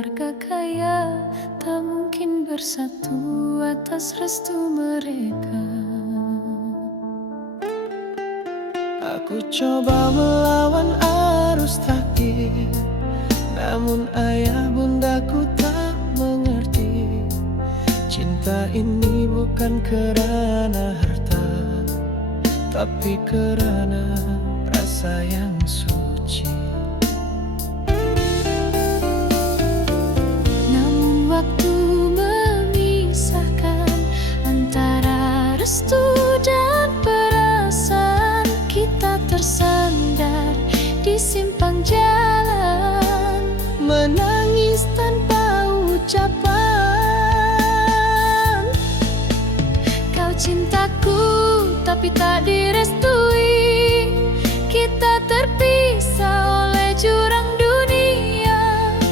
keluarga kaya tak mungkin bersatu atas restu mereka. Aku coba melawan arus takdir, namun ayah bundaku tak mengerti. Cinta ini bukan kerana harta, tapi kerana rasa yang suci. Namun waktu memisahkan antara restu dan perasaan. Kita tersandar di simpang jalan, menangis tanpa ucapan. Kau cintaku tapi tak direstui. Kita terpisah oleh jurang dunia.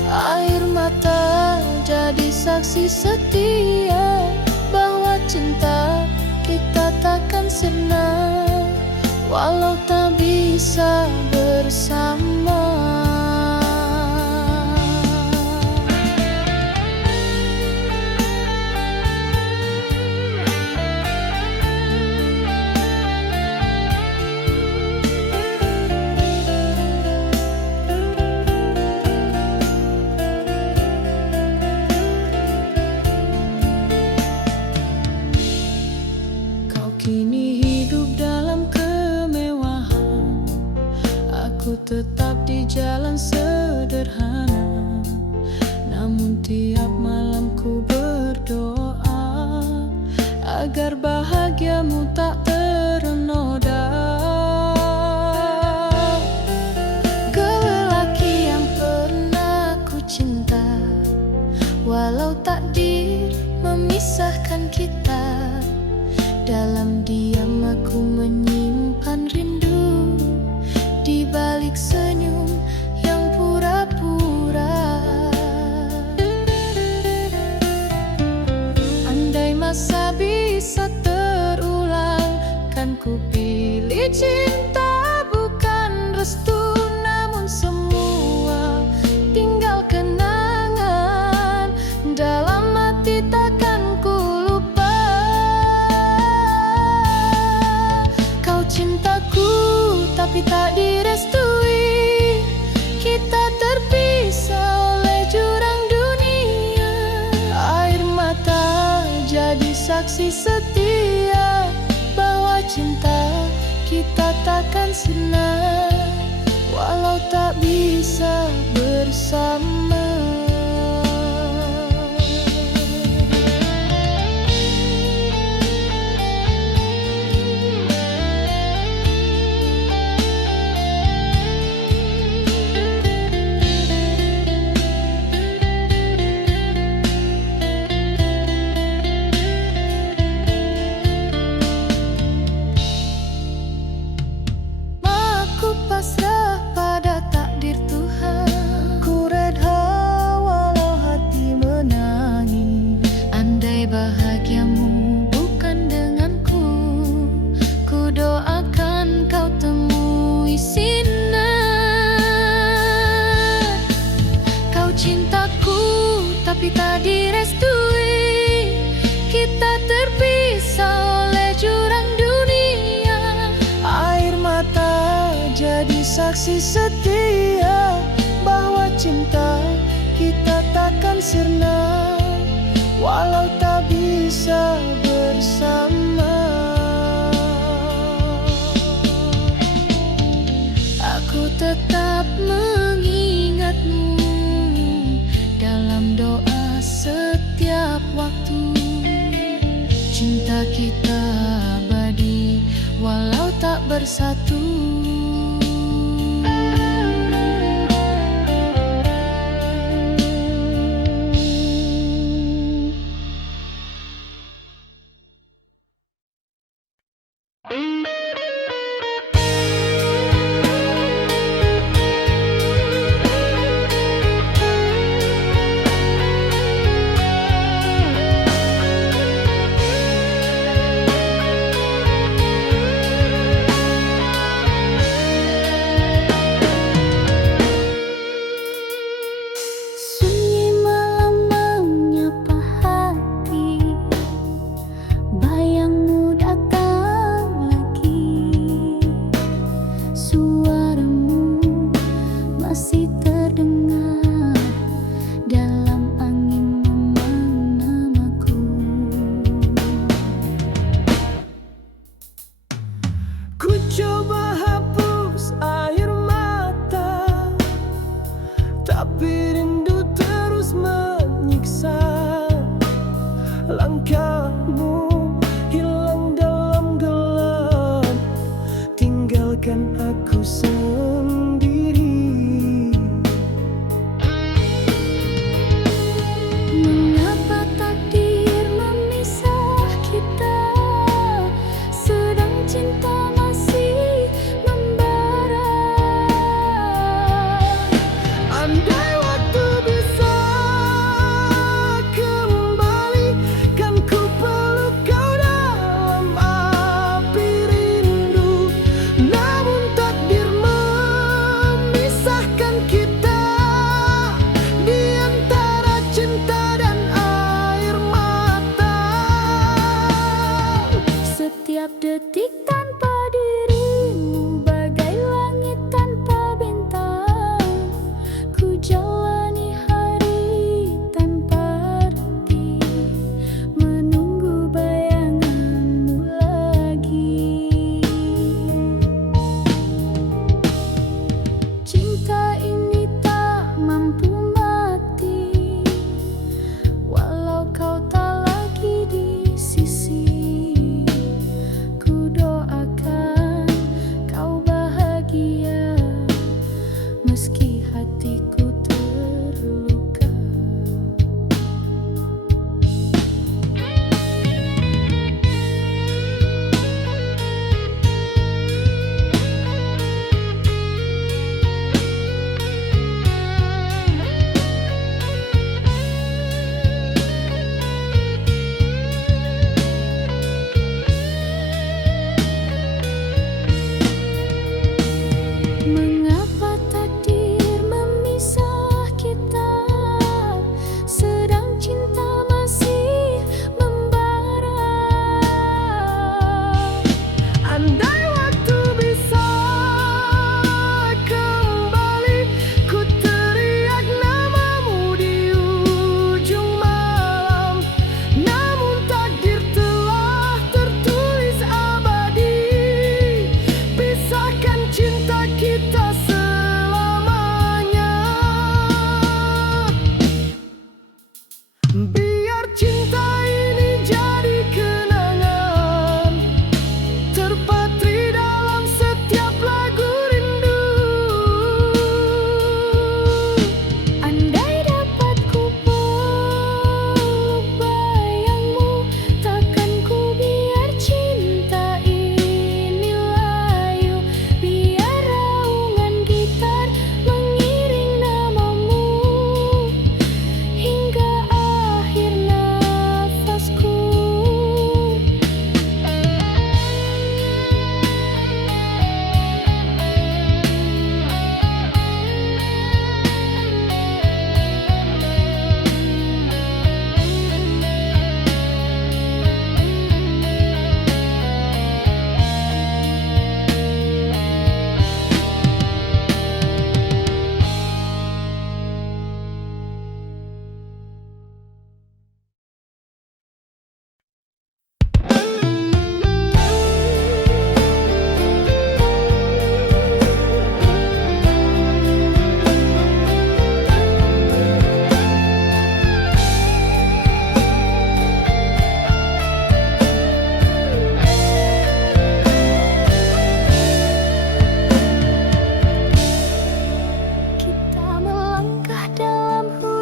Air mata jadi saksi setia bahwa cinta kita takkan sirna walau tak bisa bersama. Kau kini hidup dalam kemewahan, aku tetap di jalan sederhana. Namun tiap malam ku berdoa agar bahagiamu tak ternoda. Kau lelaki yang pernah ku cinta, walau takdir memisahkan kita. Dalam diam aku menyimpan rindu di balik senyum yang pura-pura. Andai masa bisa terulang, kan ku pilih cinta bukan restu. Namun semua tinggal kenangan dalam hati, takkan ku lupa. Kau cintaku tapi tak direstui. Kita terpisah oleh jurang dunia. Air mata jadi saksi setia bahwa cinta kita takkan sirna walau tak bisa bersama. Aku pasrah pada takdir Tuhan. Ku redha walau hati menangis. Andai bahagiamu bukan denganku, ku doakan kau temui sinar. Kau cintaku tapi tak direstui. Kita terpisah oleh jurang dunia. Air mata jadi saksi setia bahwa cinta kita takkan sirna walau tak bisa bersama. Aku tetap mengingatmu dalam doa setiap waktu. Cinta kita abadi walau tak bersatu.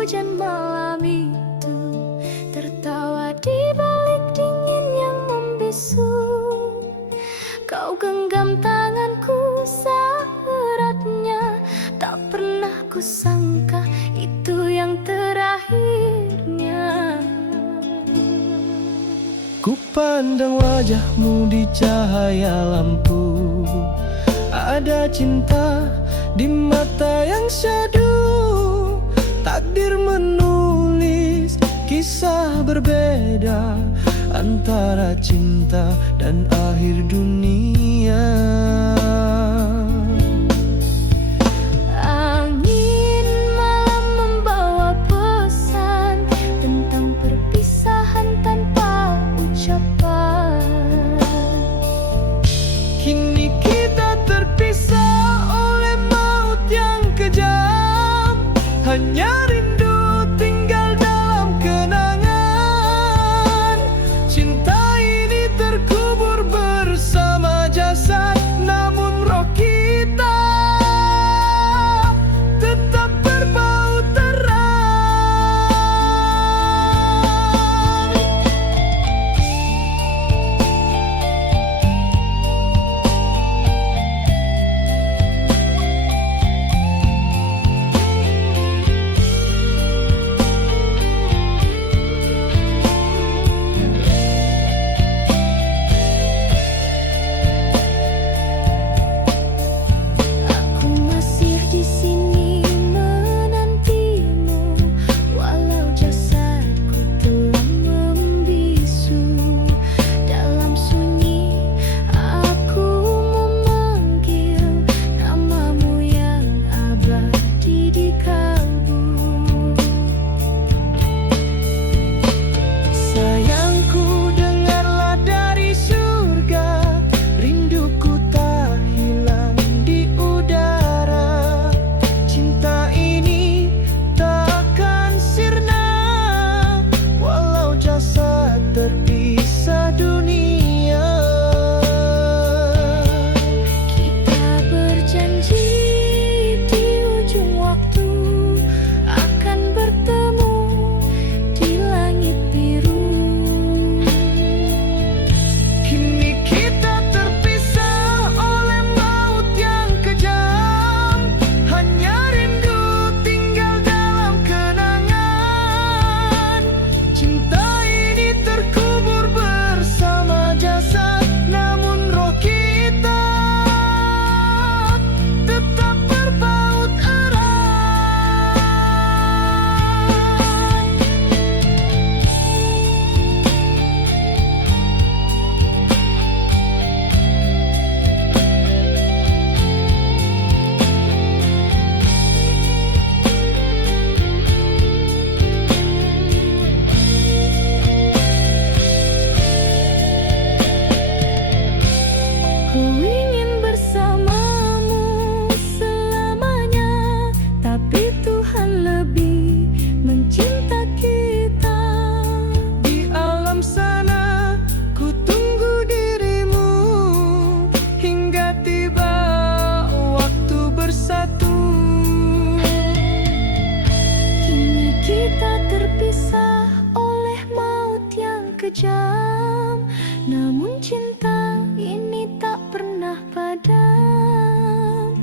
hujan malam itu, tertawa di balik dingin yang membisu. Kau genggam tanganku eratnya, tak pernah ku sangka itu yang terakhirnya. Ku pandang wajahmu di cahaya lampu, ada cinta di mata yang syahdu. Takdir menulis kisah berbeda antara cinta dan akhir dunia. Angin malam membawa pesan tentang perpisahan tanpa ucapan. Kini kita terpisah oleh maut yang kejam, hanya rindu tinggal dalam kenangan. Cinta ini terkubur bersama jasad, namun roh kita tetap berbau terang. Aku masih di sini menantimu, walau jasadku telah membisu. Dalam sunyi aku memanggil namamu yang abadi di kalbu. Sayangku, dengarlah dari surga, rinduku tak hilang di udara. Cinta ini takkan sirna, walau jasad terpisah dunia. Kita berjanji di ujung waktu akan bertemu di langit biru. Kini kita terpisah oleh maut yang kejam, hanya rindu tinggal dalam kenangan. Cinta ini terkubur bersama jasad, namun roh kita tetap berbaut erat. Ku ingin bersamamu selamanya, tapi Tuhan lebih mencinta kita. Di alam sana ku tunggu dirimu hingga tiba waktu bersatu. Kini kita terpisah oleh maut yang kejam, namun cinta ini tak pernah padam.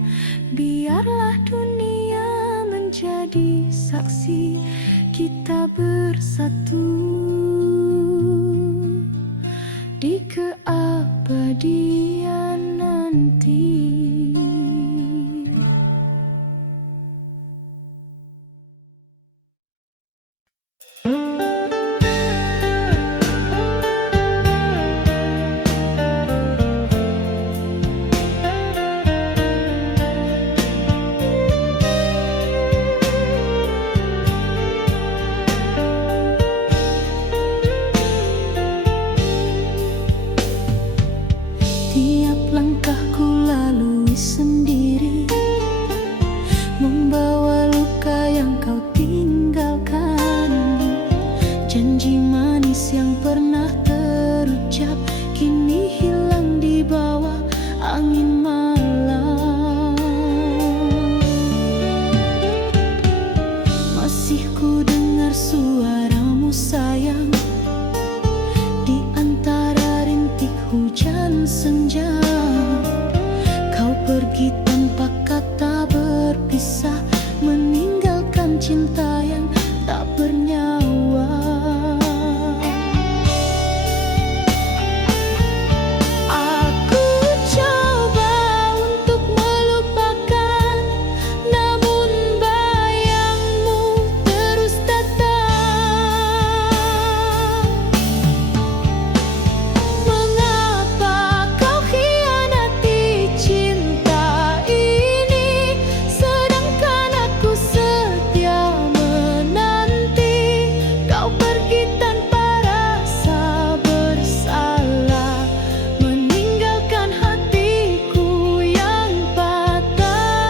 Biarlah dunia menjadi saksi kita bersatu di keabadian nanti. suaramu sayang, di antara rintik hujan senja. Kau pergi tanpa kata berpisah, meninggalkan cinta yang tak bernyawa. Aku coba untuk melupakan, namun bayangmu terus datang. Mengapa kau hianati cinta ini, sedangkan aku setia menanti. Kau pergi tanpa rasa bersalah, meninggalkan hatiku yang patah.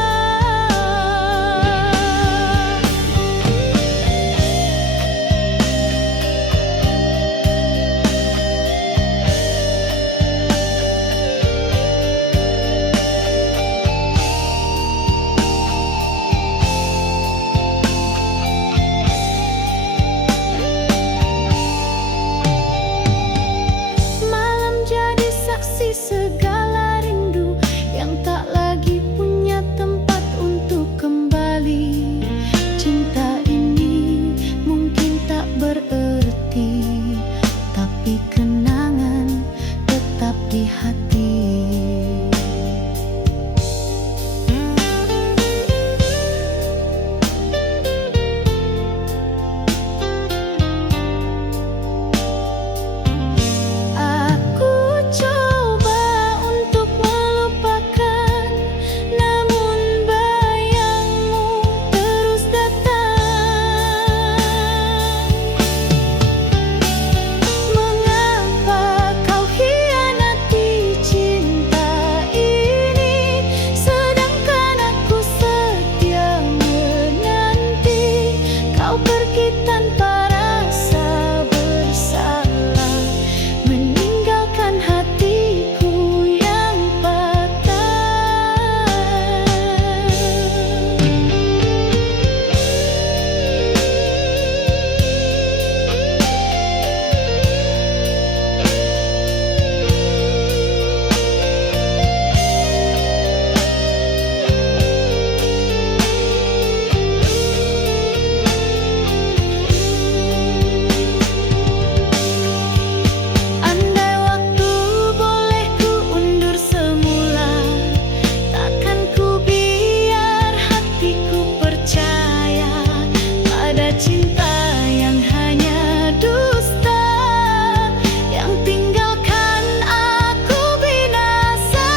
Malam jadi saksi segala rindu yang tak lagi punya tempat untuk kembali. Cinta ini mungkin tak berarti, tapi kenangan tetap di hati. Aku coba untuk melupakan, namun bayangmu terus datang. Mengapa kau hianati cinta ini, sedangkan aku setia menanti. Kau pergi tanpa rasa bersalah, meninggalkan hatiku yang patah. Andai waktu boleh ku undur semula, takkan ku biar hatiku percaya pada cinta yang hanya dusta, yang tinggalkan aku binasa.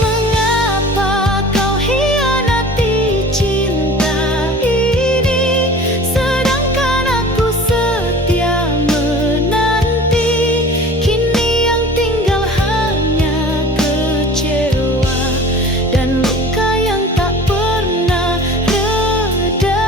Mengapa kau hianati cinta ini, sedangkan aku setia menanti. Kini yang tinggal hanya kecewa dan luka yang tak pernah reda.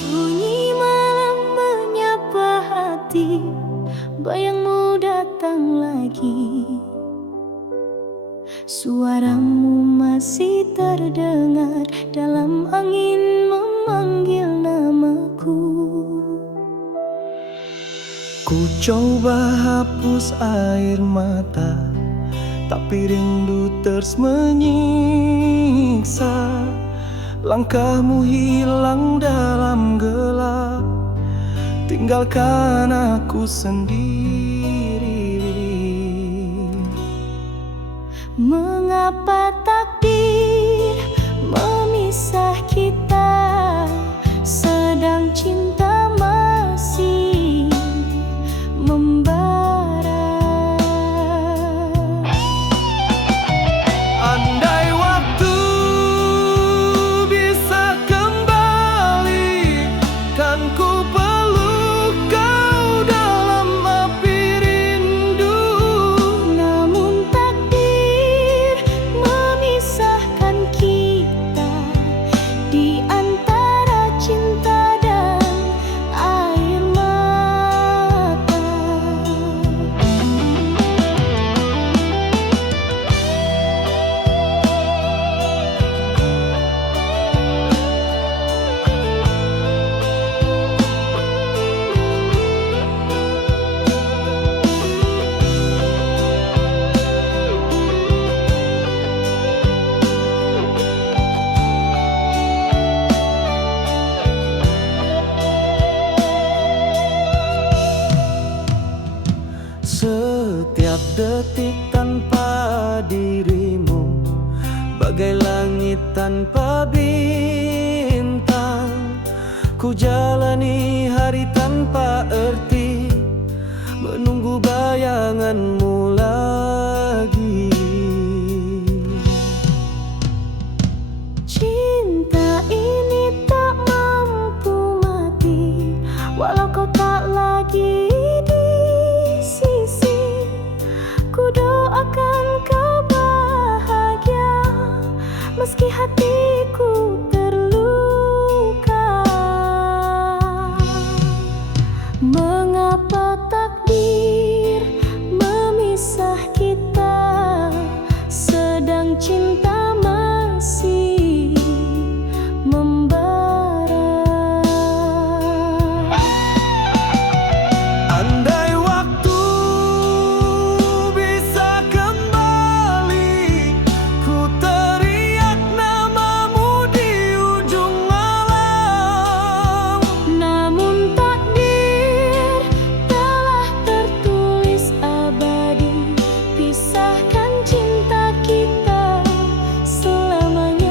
Sunyi malam menyapa hati, bayangmu datang lagi. Suaramu masih terdengar dalam angin memanggil namaku. Ku coba hapus air mata, tapi rindu terus menyiksa. Langkahmu hilang dalam gelap, tinggalkan aku sendiri. Mengapa takdir memisah kita, sedang cinta masih membara. Andai waktu bisa kembali, kan ku peluk kau dalam api rindu. Namun takdir memisahkan kita di antara cinta dan air mata. Setiap detik tanpa dirimu, bagai langit tanpa bintang. Ku jalani hari tanpa arti, menunggu bayanganmu lagi. Cinta ini tak mampu mati, walau kau tak lagi di sisi. Ku doakan kau bahagia, meski hatiku terluka. Mengapa takdir memisah kita, sedang cinta masih membara. Andai waktu bisa kembali, ku teriak namamu di ujung malam. Namun takdir telah tertulis abadi, pisahkan cinta kita selamanya.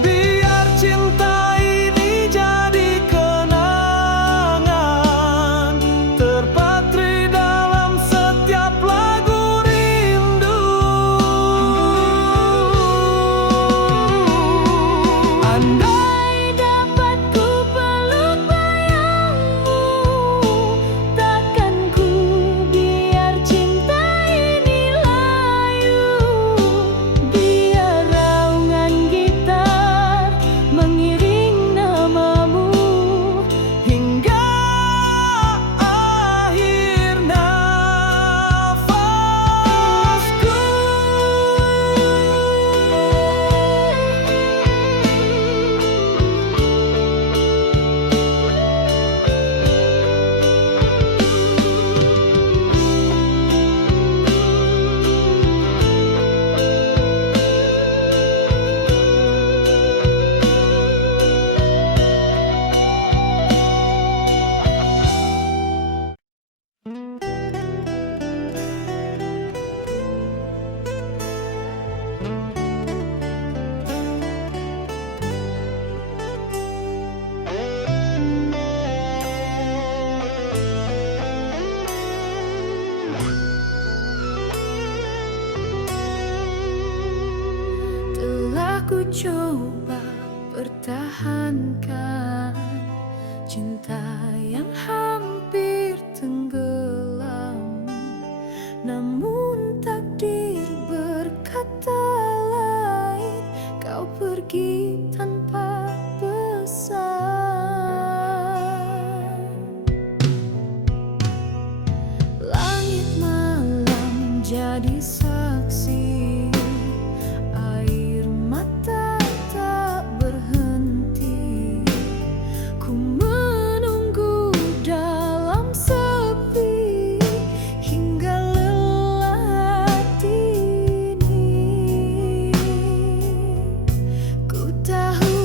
Biar cinta ini jadi kenangan, terpatri dalam setiap lagu rindu. Andai dapat ku peluk bayangmu, takkan ku biar cinta ini layu. Biar raungan gitar mengiring namamu Hingga akhir nafasku. Telah ku coba pertahankan cinta yang hampir tenggelam, namun takdir berkata lain. Kau pergi tanpa pesan. Langit malam jadi saksi, air mata tak berhenti. Ku menunggu dalam sepi hingga lelah hati ini. Ku tahu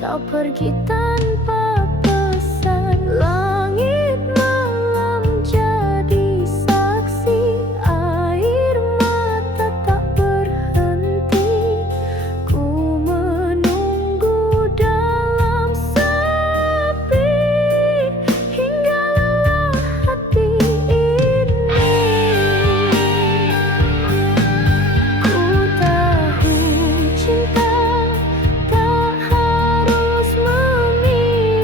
Kau pergi tanpa pesan. Langit malam jadi saksi, air mata tak berhenti. Ku menunggu dalam sepi hingga lelah hati ini. Ku tahu cinta tak harus memilih,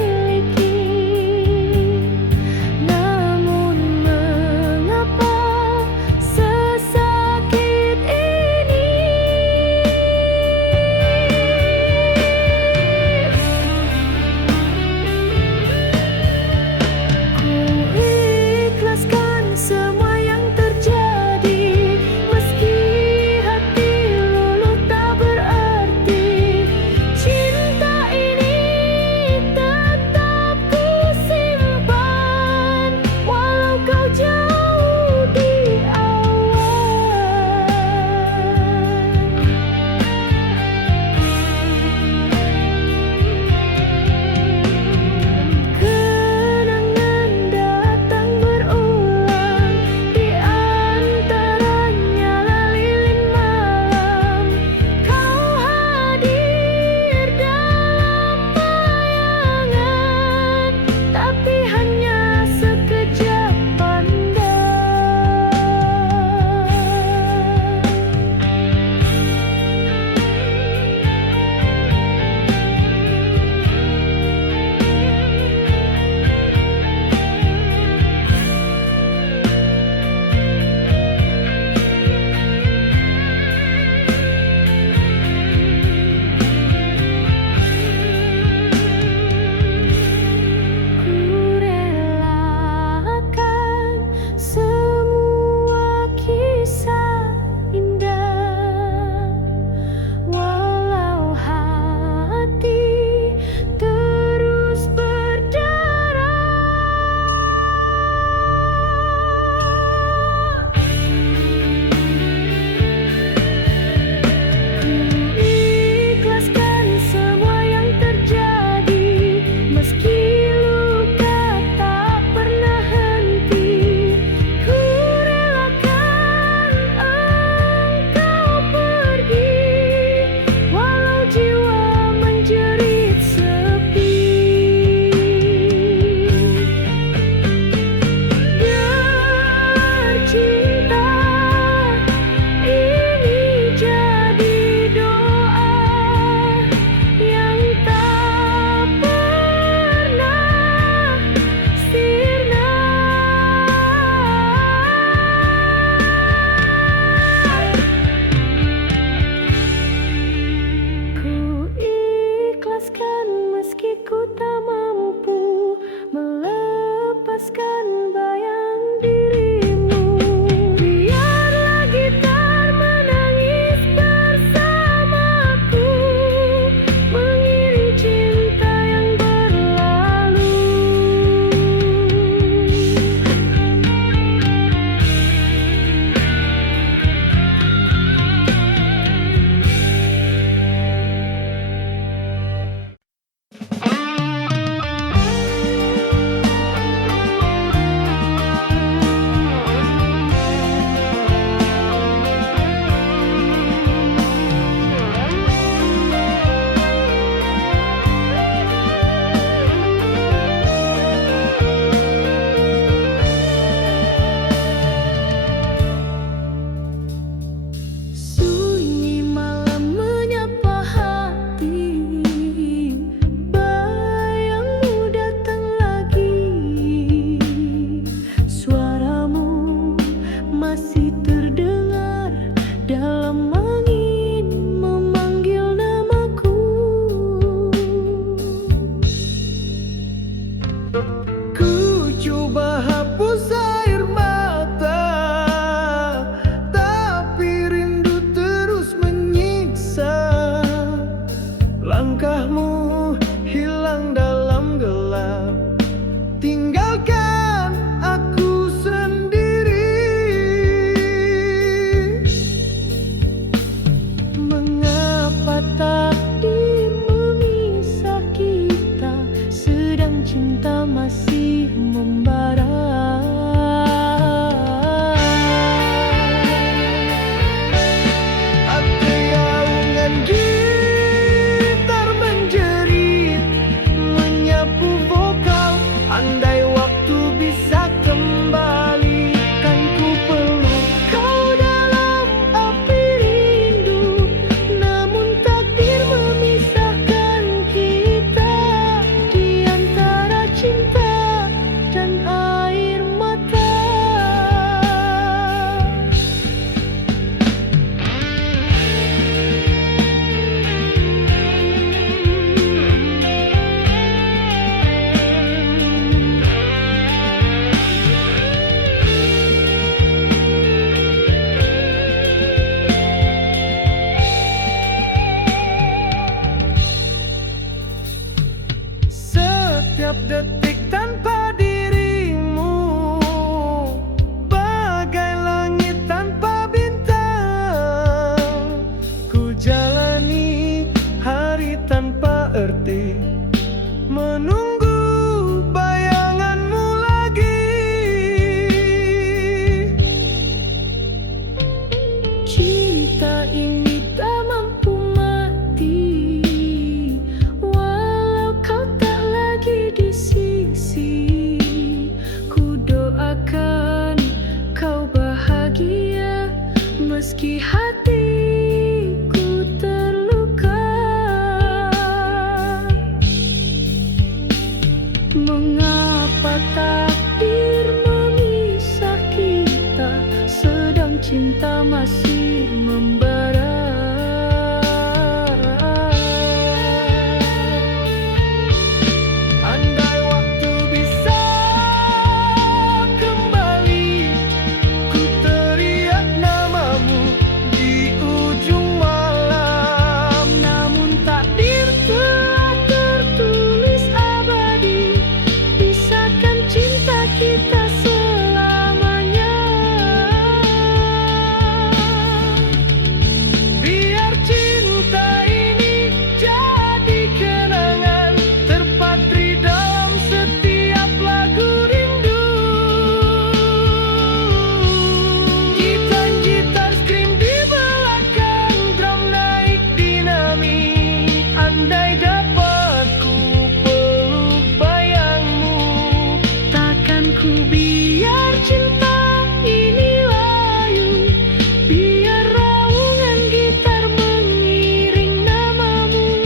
setiap detik tanpa dirimu, bagai langit tanpa bintang. Ku jalani hari tanpa arti, menunggu bayanganmu lagi. Cinta ini tak mampu mati, walau kau tak lagi di sisi. Ku doakan kau bahagia, meski hatiku terluka. Mengapa takdir memisah kita, sedang cinta masih membara. Andai waktu bisa kembali, ku teriak namamu di ujung malam. Namun takdir telah tertulis abadi, pisahkan cinta kita selamanya. Biar cinta ini jadi kenangan, terpatri dalam setiap lagu rindu. Gitar-gitar scream di belakang, drum naik dinamik. Andai dapat ku peluk bayangmu, Takkan ku biar cinta ini layu, biar raungan gitar mengiring namamu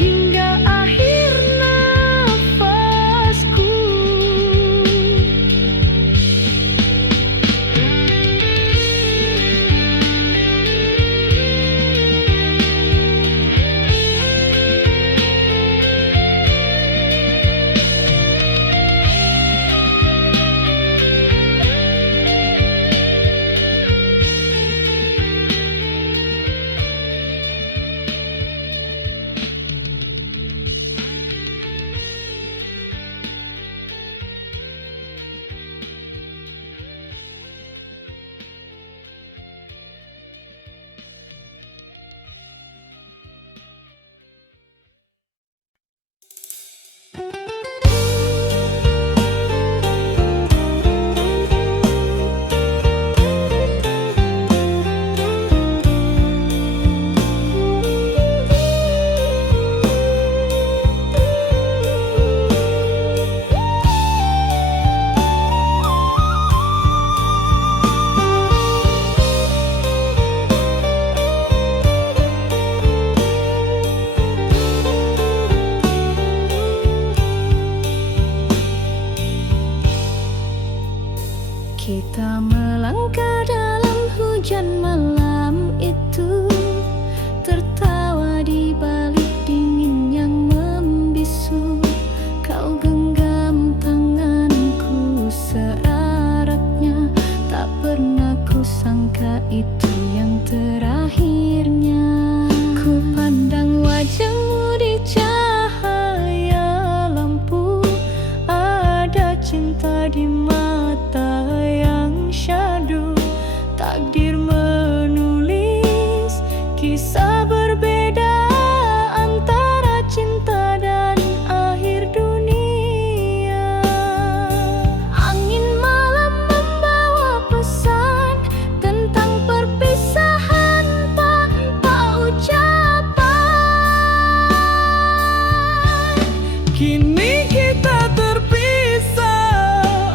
hingga akhir nafasku. Kita melangkah dalam hujan malam itu, tertawa di balik dingin yang membisu. Kau genggam tanganku seeratnya, tak pernah ku sangka itu yang terakhirnya. Ku pandang wajahmu di cahaya lampu, ada cinta di mata yang syahdu. Takdir menulis kisah berbeda antara cinta dan akhir dunia. Angin malam membawa pesan tentang perpisahan tanpa ucapan. kini kita terpisah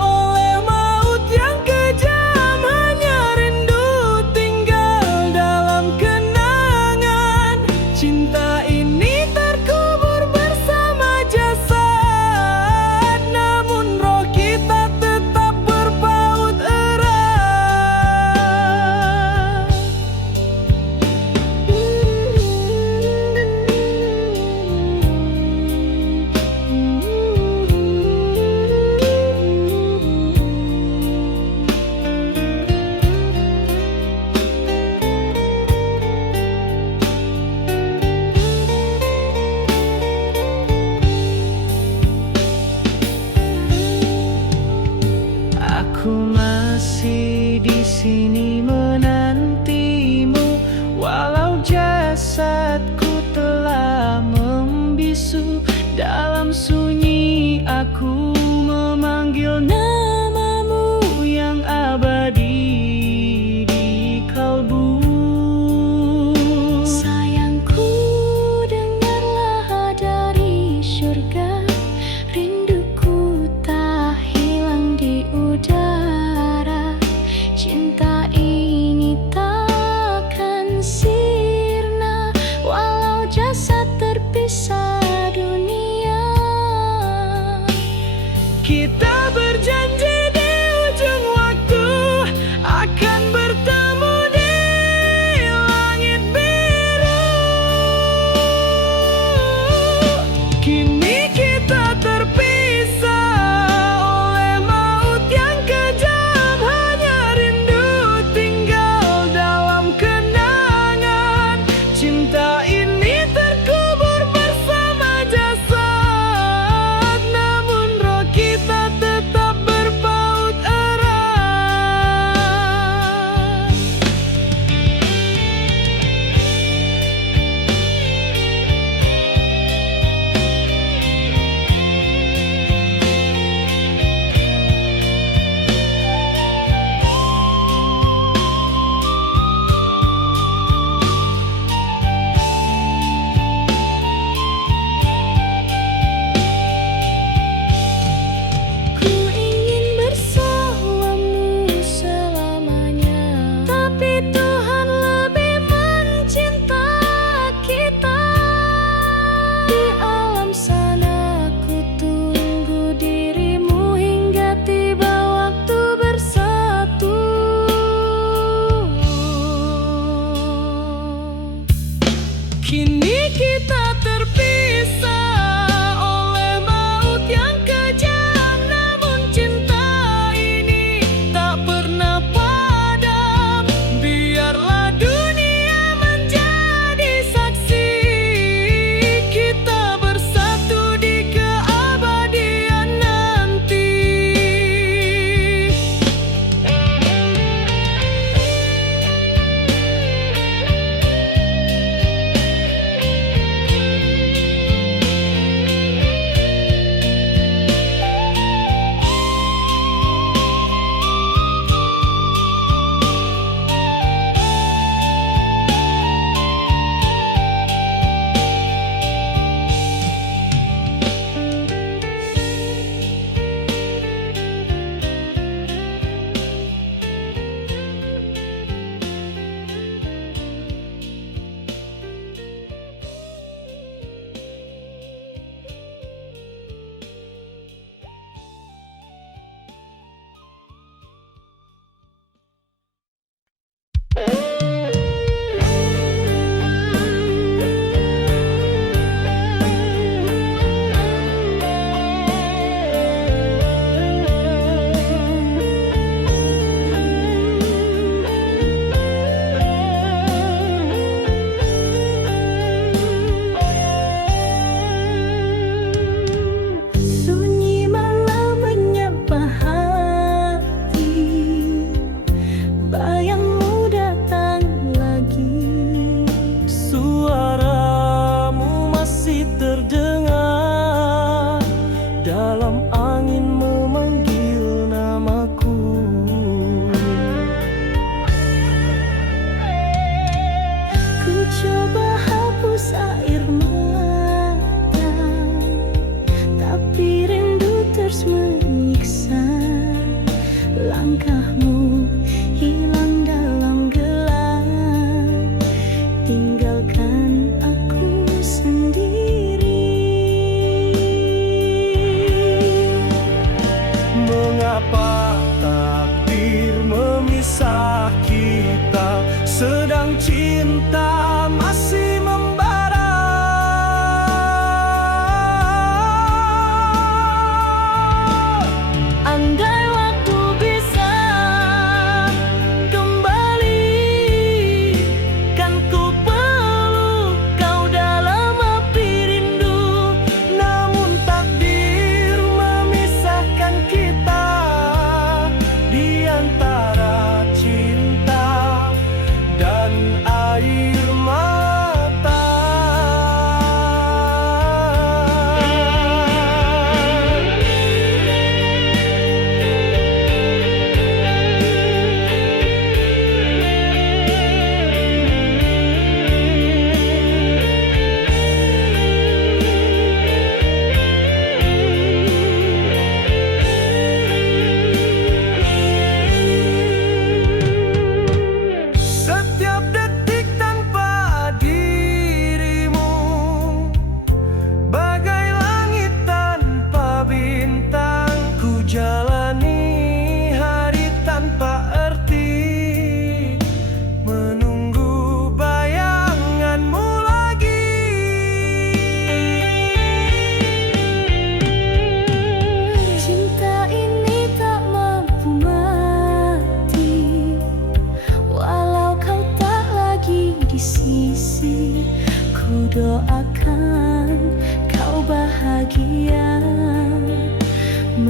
oleh maut yang kejam. Hanya rindu tinggal dalam kenangan. Cinta ini terkubur bersama jasad, namun roh kita tetap berpaut erat. bisu. Dalam sunyi aku memanggil namamu yang abadi di kalbu. Sayangku, dengarlah dari surga, rinduku tak hilang di udara. Cinta ini takkan sirna walau jasad terpisah dunia.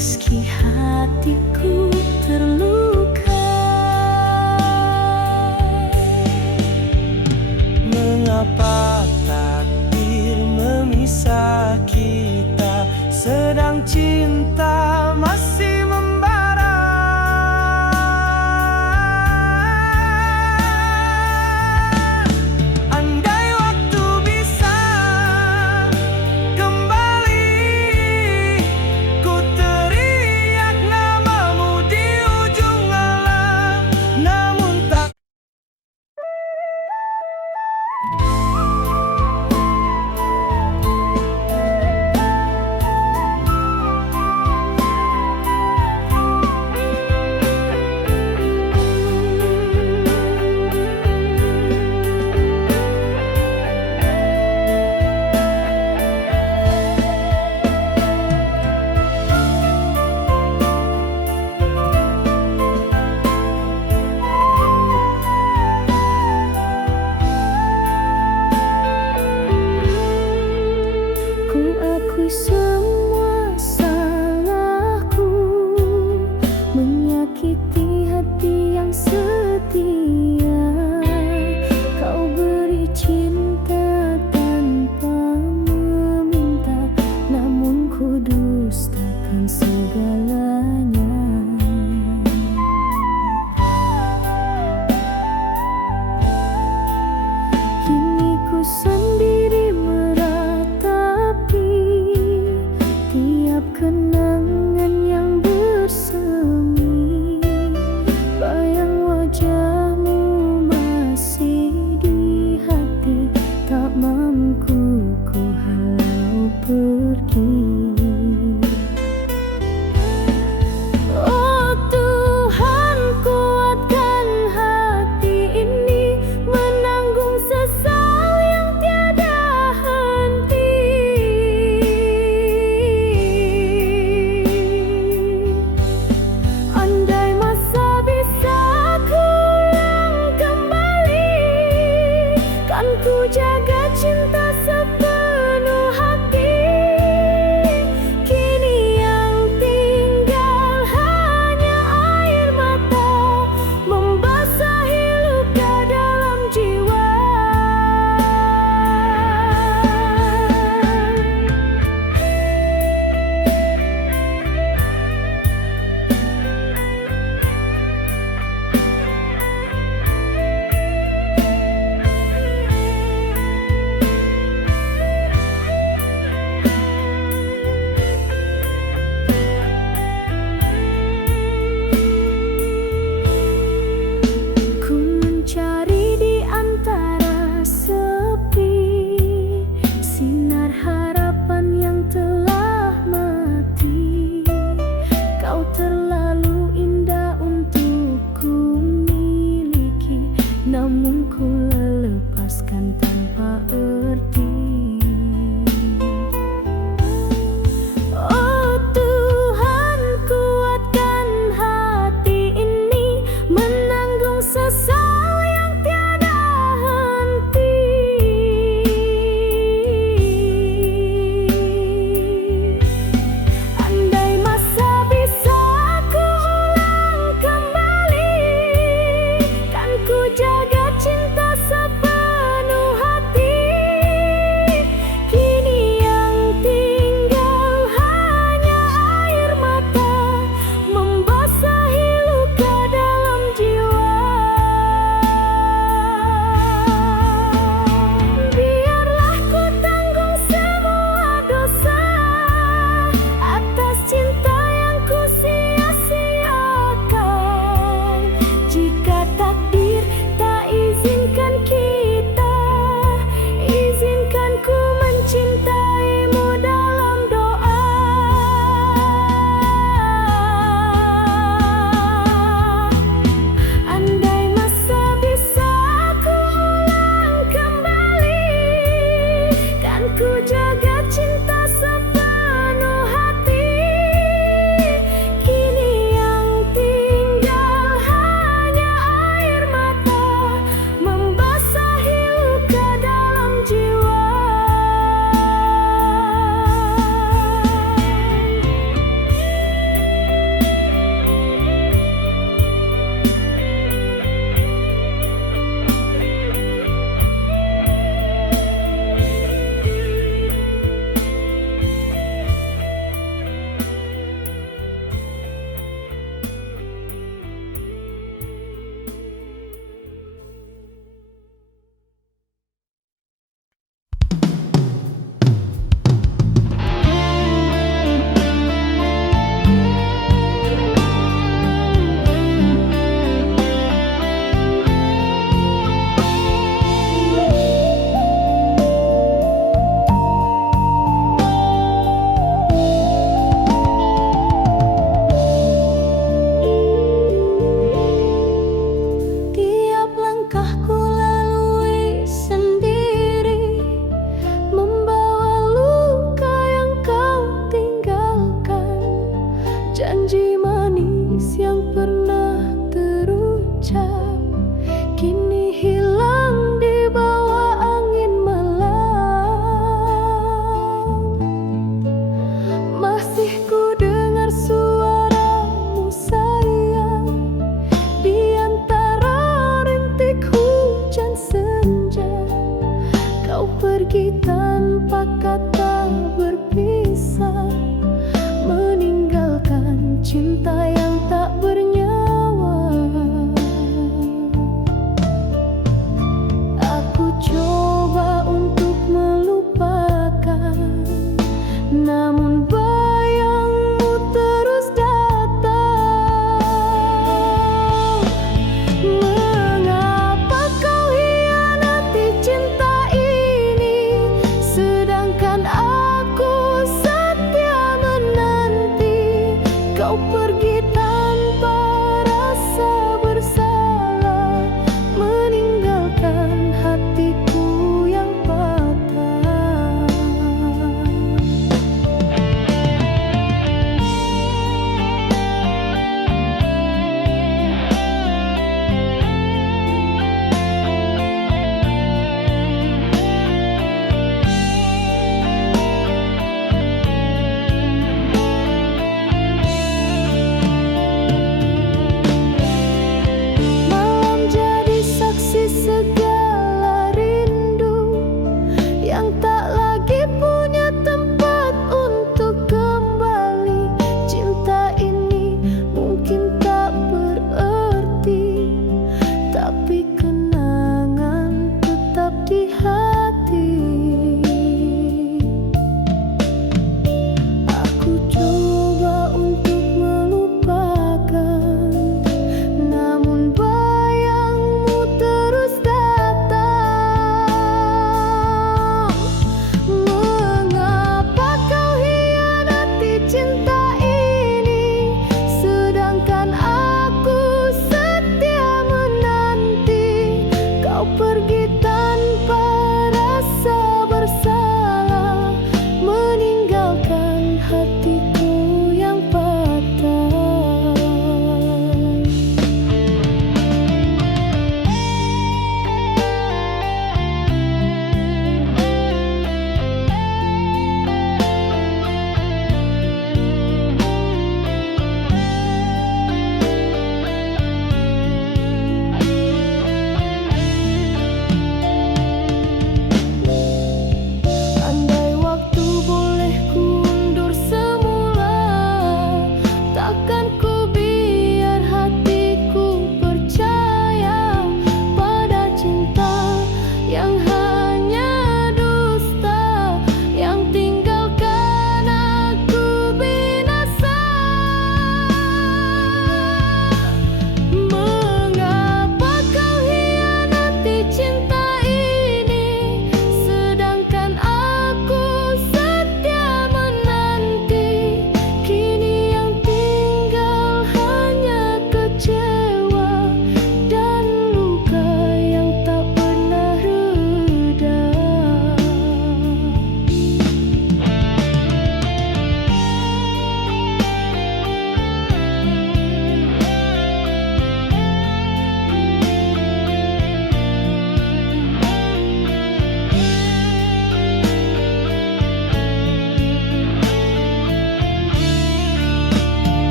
meski hatiku terluka. Mengapa takdir memisah kita, sedang cinta masih membara? Andai waktu bisa kembali, ku teriak namamu di ujung alam. Namun tak Ku akui semua salahku, menyakiti hati yang setia. Kau beri cinta tanpa meminta, namun ku dustakan segalanya. Kini ku sendiri meratapi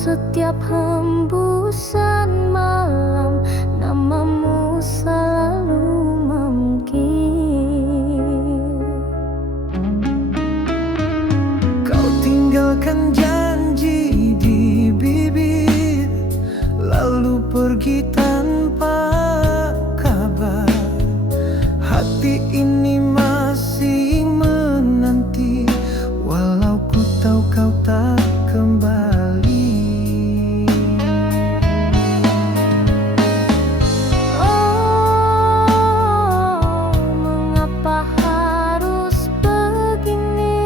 setiap hembusan malam, namamu selalu memanggil. Kau tinggalkan janji di bibir, lalu pergi tanpa kabar. Hati ini masih menanti, walau ku tahu kau tak kembali. Oh, mengapa harus begini?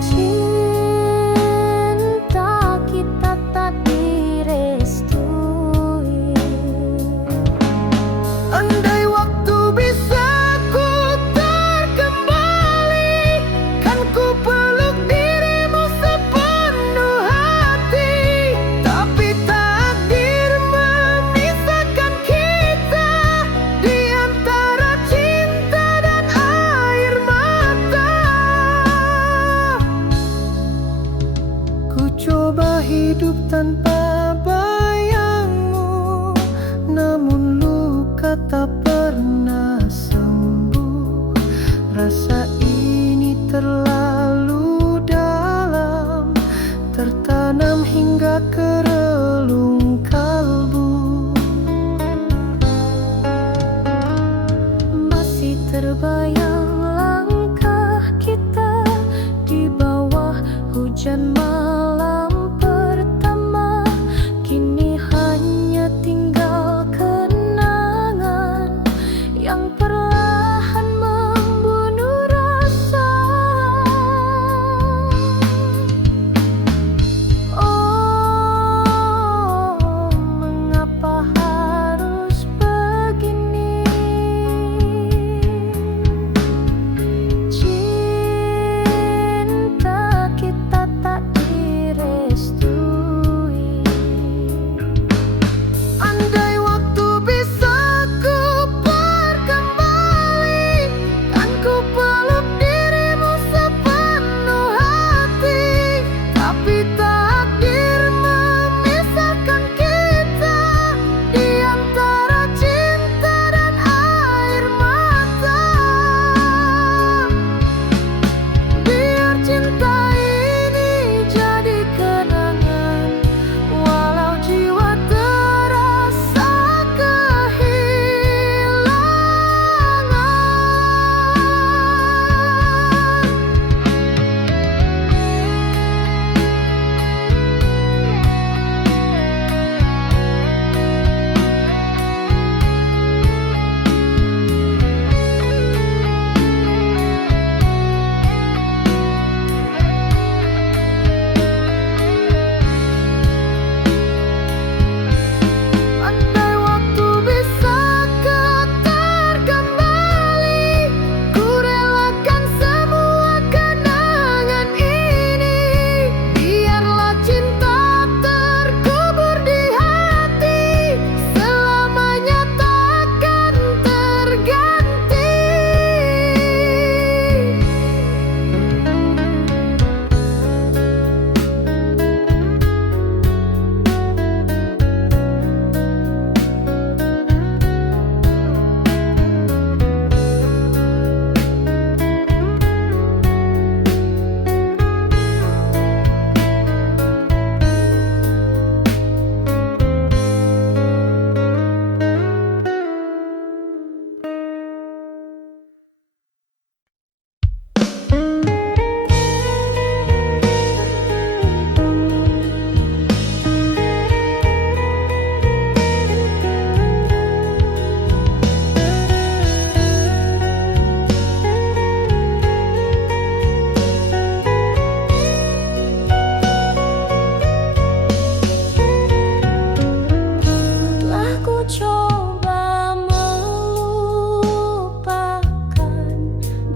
Cinta kita tak direstui. Andai waktu bisa ku terkembali, kan ku peluk dirimu sepenuh hati. Tapi takdir memisahkan kita di antara cinta dan air mata. Ku coba hidup tanpa bayangmu, namun luka tak pernah sembuh. Rasa ini terlalu dalam, tertanam hingga ke relung kalbu. Masih terbayang langkah kita di bawah hujan malam pertama. Kini hanya tinggal kenangan yang perlahan membunuh rasa. Oh, mengapa harus begini? Cinta kita tak direstui. Andai waktu bisa ku berkembali, kan ku peluk dirimu sepenuh hati. Tapi takdir memisahkan kita di antara cinta dan air mata. Biar cinta ini jadi kenangan, walau jiwa terasa andai waktu bisa ku terkembali, ku relakan semua kenangan ini. Biarlah cinta terkubur di hati, selamanya takkan terganti. Telah ku coba melupakan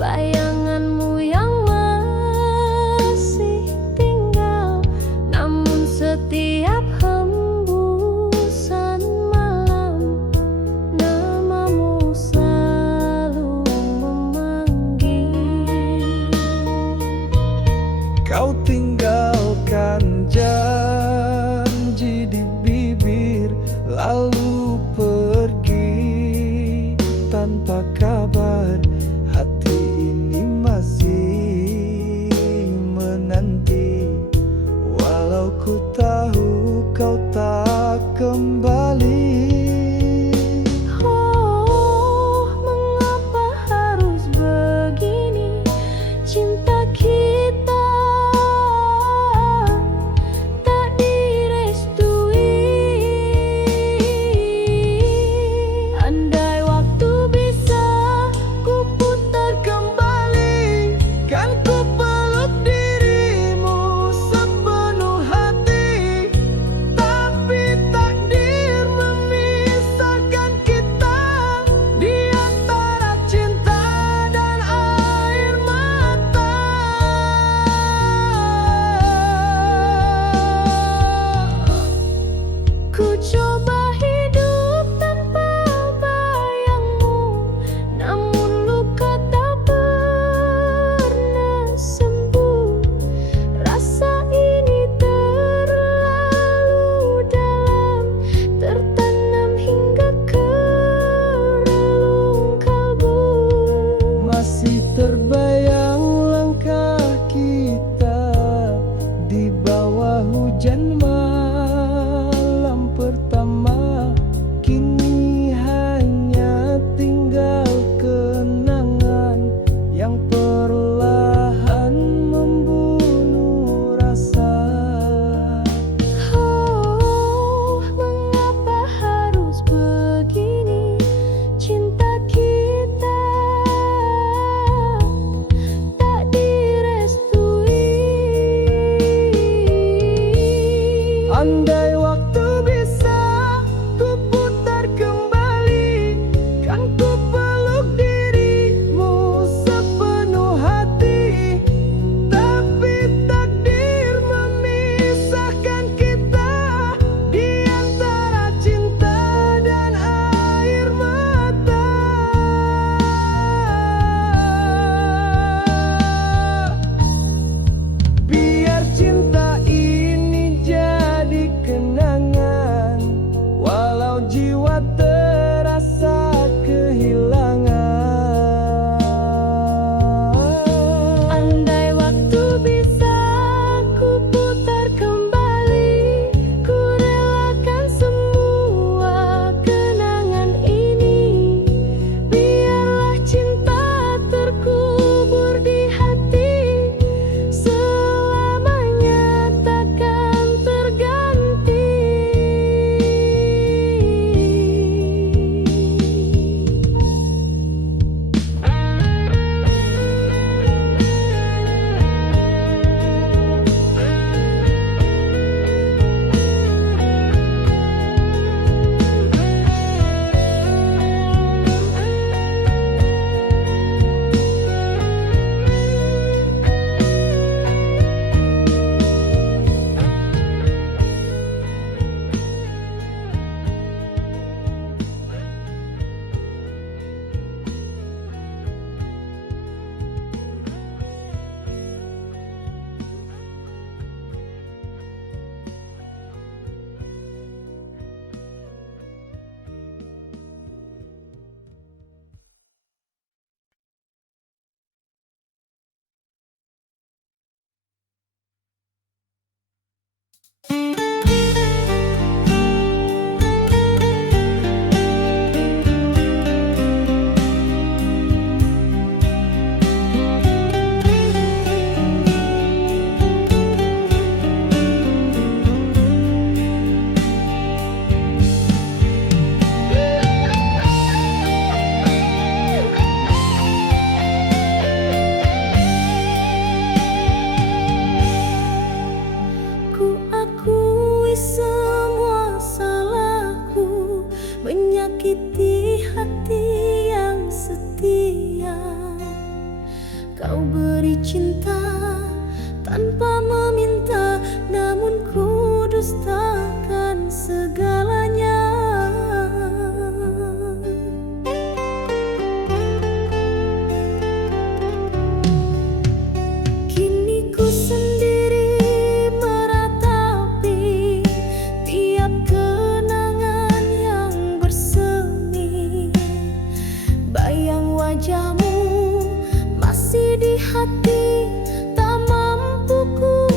bayanganmu yang masih tinggal, namun setiap hembusan malam, namamu selalu memanggil. Kau tinggal tanpa meminta, namun ku dustakan segalanya. Kini ku sendiri meratapi tiap kenangan yang bersemi. Bayang wajahmu masih di hati, tak mampu ku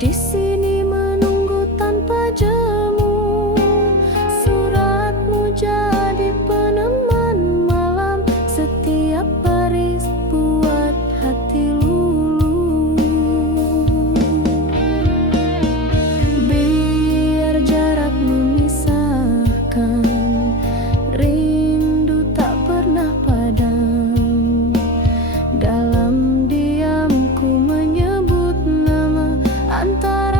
Di sini menunggu tanpa jemu, suratmu jadi peneman malam. Setiap baris buat hati luluh. Biar jarak memisahkan, rindu tak pernah padam. Dalam diamku menyebut nama antara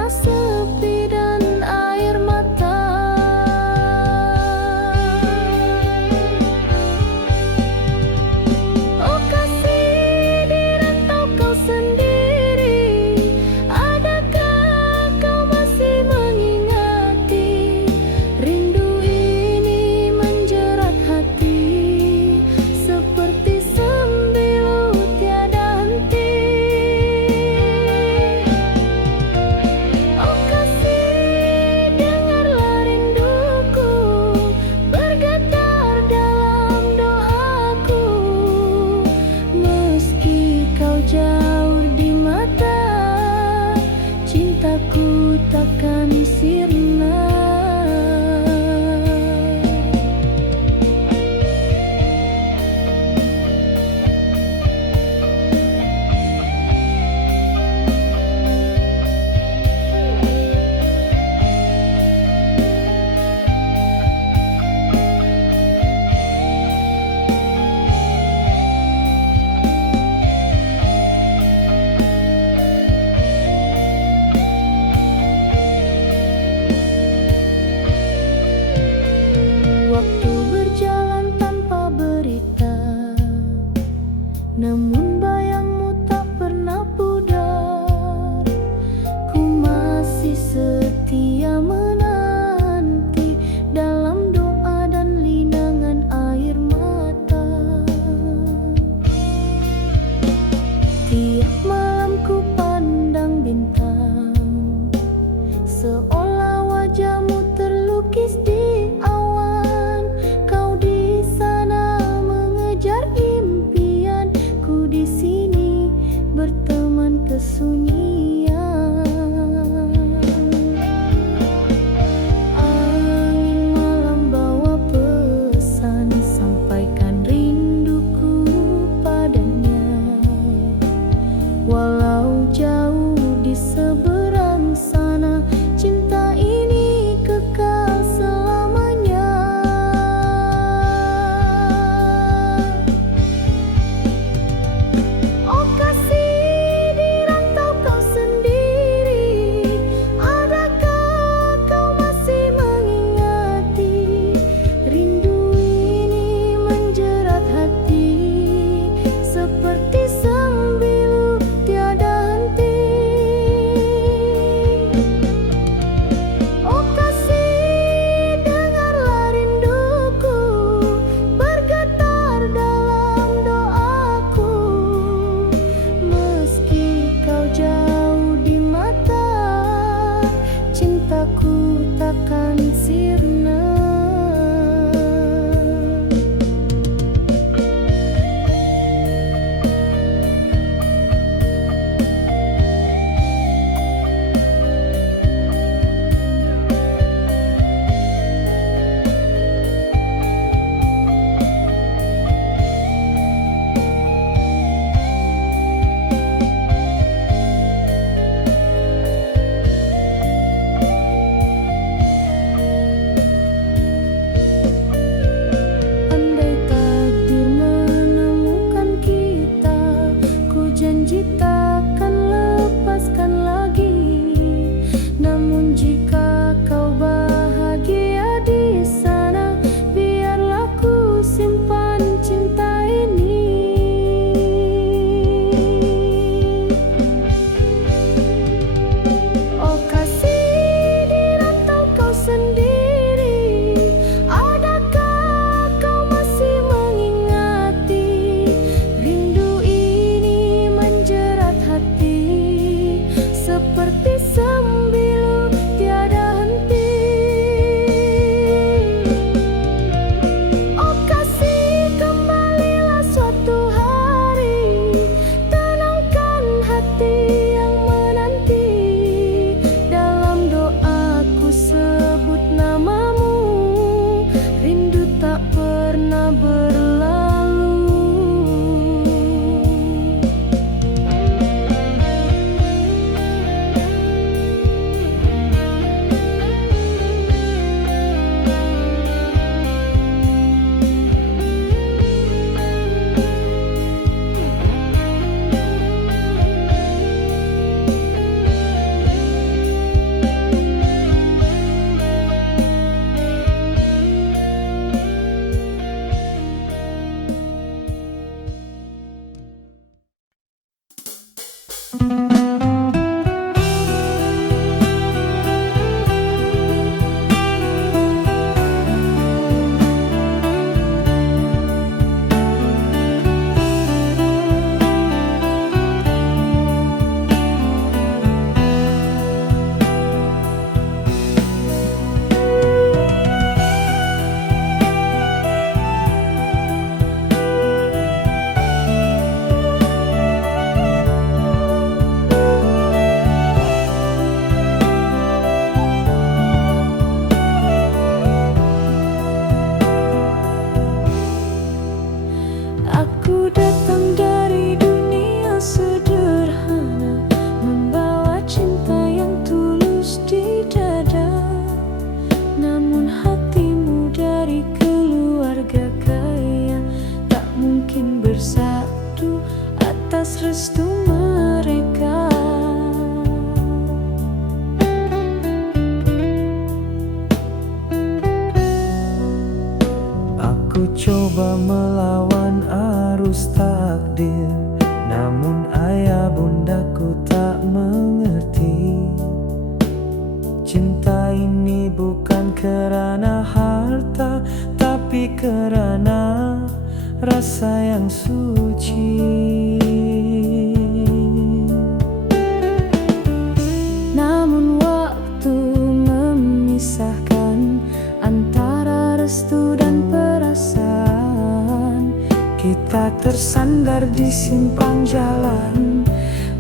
Sebentar di simpang jalan,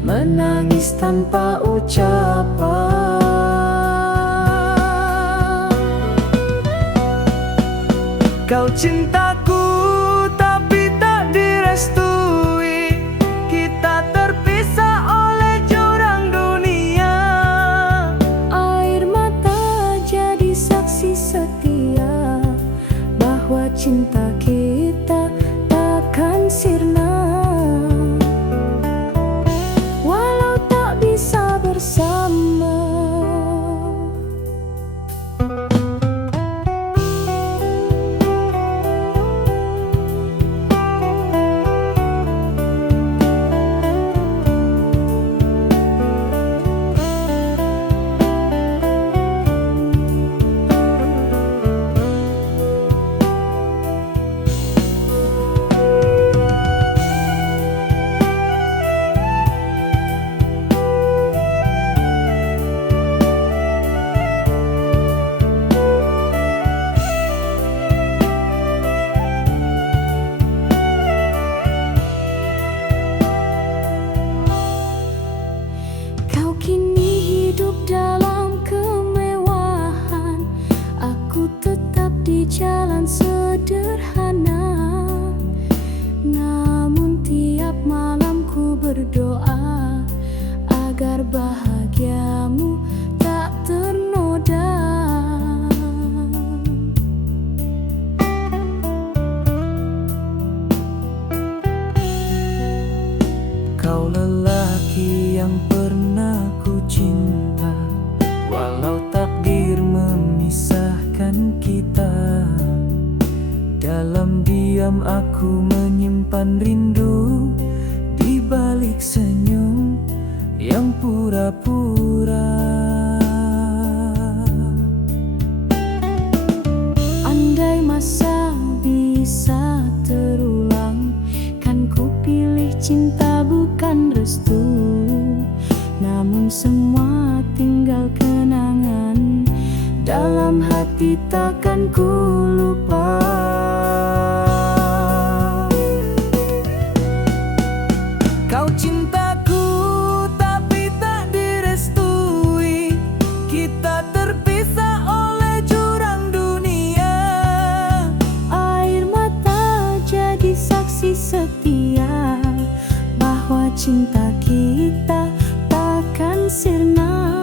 menangis tanpa ucapan. Kau cintaku tapi tak direstui, kita terpisah oleh jurang dunia. Air mata jadi saksi setia bahwa cinta kita takkan sirna, walau tak bisa bersama. Kau kini hidup dalam kemewahan, aku tetap di jalan sederhana. Namun tiap malam ku berdoa agar bahagiamu tak ternoda. Kau lelaki yang pernah ku cinta, walau takdir memisahkan kita. Dalam diam aku menyimpan rindu, di balik senyum yang pura-pura. Andai masa bisa terulang, kan ku pilih cinta bukan restu. Namun semua tinggal kenangan, dalam hati takkan ku lupa. Kau cintaku tapi tak direstui, kita terpisah oleh jurang dunia. Air mata jadi saksi setia bahwa cinta kita takkan sirna,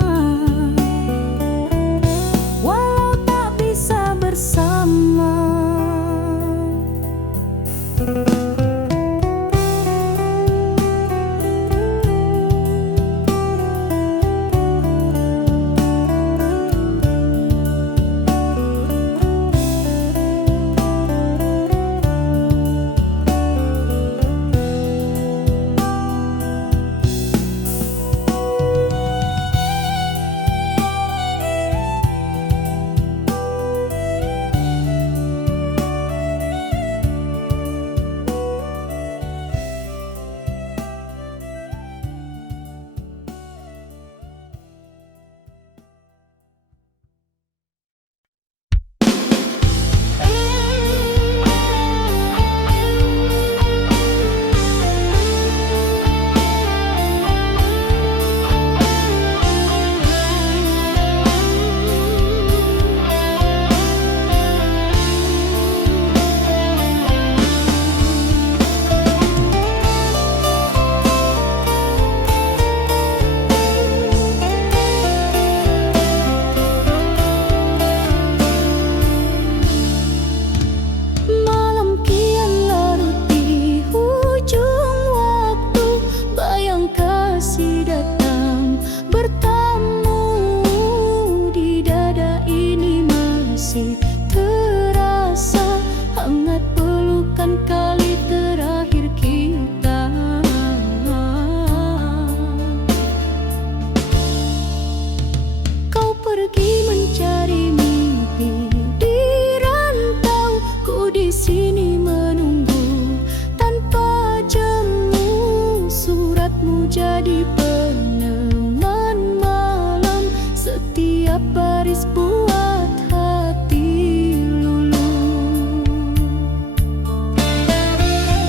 walau tak bisa bersama.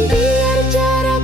Biar jarak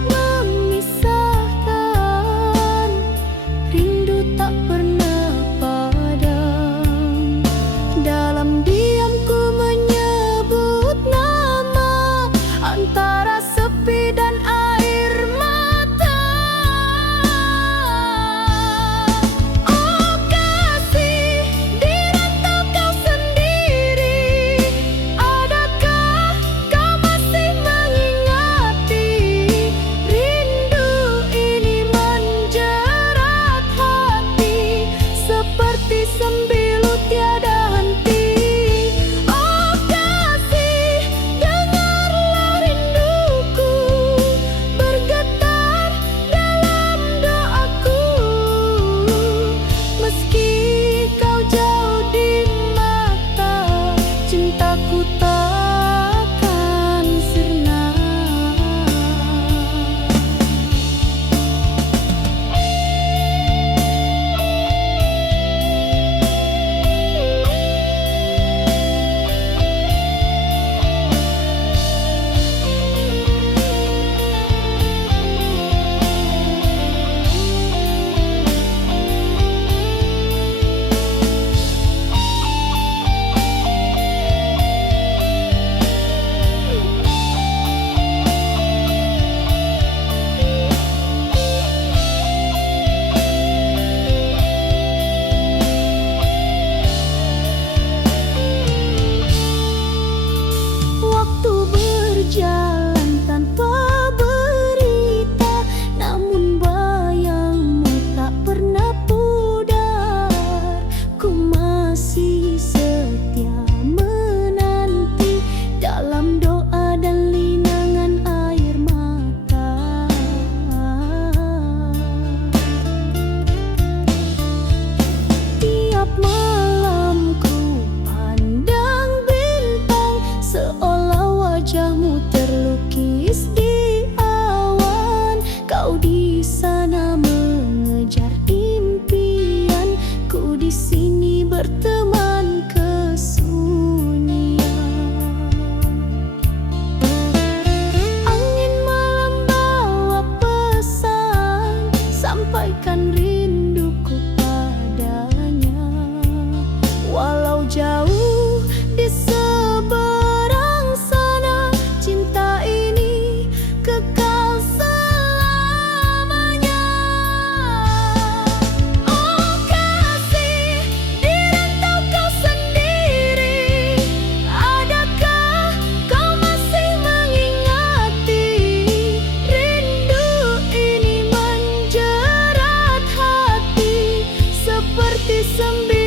seperti sembilan